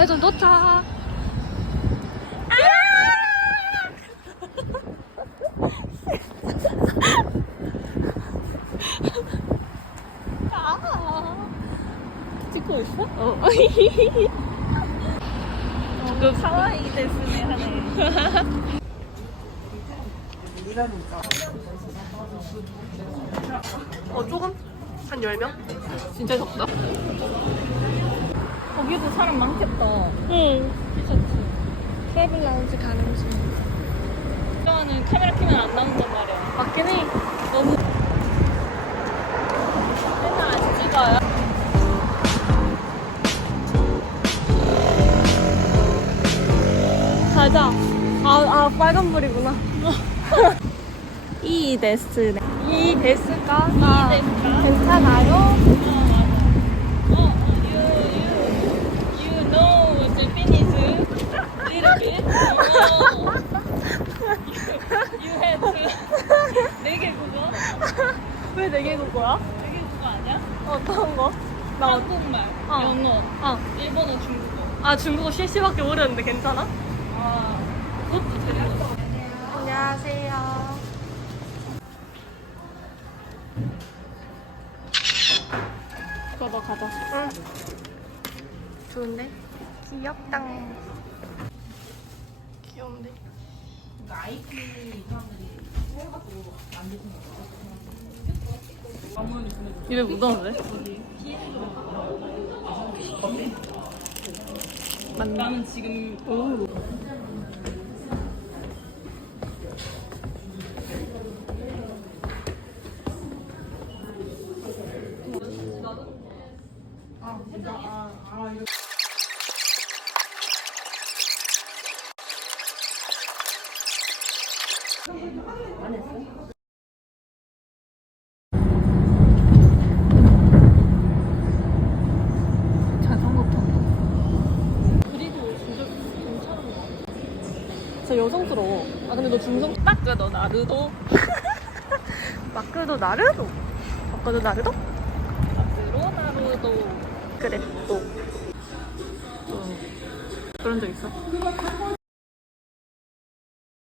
대전 도착. 찍고 있어? 어. 그 카와이 데스네 하네. 어, 조금? 한 10명? 진짜 적다. 거기도 사람 많겠다. 응. 티셔츠. 트래블 라운지 가는 중. 이거는 카메라 켜면 안 나온단 말이야. 맞긴 해. 너무. 맨날 안 찍어요? 가자. 아, 아, 빨간불이구나. 이 데스네. 이 데스가 이 데스가? 괜찮아요? 왜 네개 국어야? 네개 국어 아니야? 어떤 거? 나 어, 한국말, 어. 영어, 아, 일본어, 중국어. 아 중국어 CC밖에 모르는데 괜찮아? 아, 그것도 재밌어. 안녕하세요. 그거 가자. 응. 좋은데? 귀엽다. 귀여운데? 입에 묻었는데? 나는 지금 오. 자전거 탄다. 그리고 진짜 괜찮은 거 같아. 진짜 여성스러워. 아 근데 너 중성 딱그너 나르도 마크도 나르도. 마크도 나르도? 앞으로 나르도 그래 또. 어. 그런 적 있어?